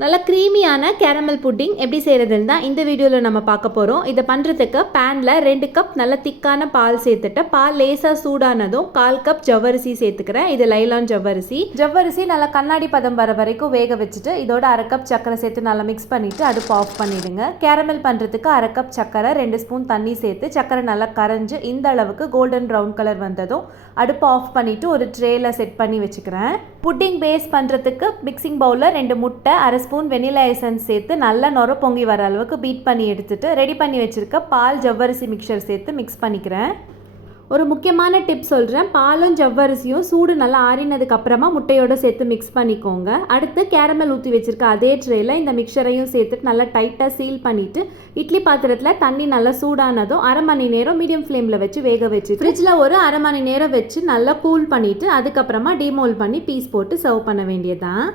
நல்ல க்ரீமியான caramel pudding எப்படி செய்கிறதுன்னு தான் இந்த வீடியோவில் நம்ம பார்க்க போகிறோம். இதை பண்ணுறதுக்கு பேனில் 2 கப் நல்ல திக்கான பால் சேர்த்துட்டு பால் லேசாக சூடானதும் 1/4 கப் ஜவ்வரிசி சேர்த்துக்கிறேன். இது லைலான் ஜவ்வரிசி நல்லா கண்ணாடி பதம் வர வரைக்கும் வேக வச்சுட்டு இதோட 1/2 கப் சர்க்கரை சேர்த்து நல்லா மிக்ஸ் பண்ணிவிட்டு அடுப்பு ஆஃப் பண்ணிவிடுங்க. கேரமல் பண்ணுறதுக்கு 1/2 கப் சர்க்கரை 2 ஸ்பூன் தண்ணி சேர்த்து சர்க்கரை நல்லா கரைஞ்சி இந்த அளவுக்கு கோல்டன் ப்ரௌன் கலர் வந்ததும் அடுப்பு ஆஃப் பண்ணிவிட்டு ஒரு ட்ரேயில் செட் பண்ணி வச்சுக்கிறேன். புட்டிங் பேஸ் பண்ணுறதுக்கு மிக்சிங் பவுலில் 2 முட்டை 1/2 ஸ்பூன் வெனிலா எசன்ஸ் சேர்த்து நல்லா நொர பொங்கி வர அளவுக்கு பீட் பண்ணி எடுத்துட்டு ரெடி பண்ணி வச்சுருக்க பால் ஜவ்வரிசி மிக்சர் சேர்த்து மிக்ஸ் பண்ணிக்கிறேன். ஒரு முக்கியமான டிப் சொல்கிறேன். பாலும் ஜவ்வரிசியும் சூடு நல்லா ஆறினதுக்கு அப்புறமா முட்டையோடு சேர்த்து மிக்ஸ் பண்ணிக்கோங்க. அடுத்து கேரமல் ஊற்றி வச்சுருக்க அதே ட்ரேயில் இந்த மிக்சரையும் சேர்த்துட்டு நல்லா டைட்டாக சீல் பண்ணிவிட்டு இட்லி பாத்திரத்தில் தண்ணி நல்லா சூடானதும் 1/2 மணி நேரம் மீடியம் ஃப்ளேமில் வச்சு வேக வச்சு ஃப்ரிட்ஜில் ஒரு 1/2 மணி நேரம் வச்சு நல்லா கூல் பண்ணிவிட்டு அதுக்கப்புறமா டிமோல் பண்ணி பீஸ் போட்டு சர்வ் பண்ண வேண்டியதான்.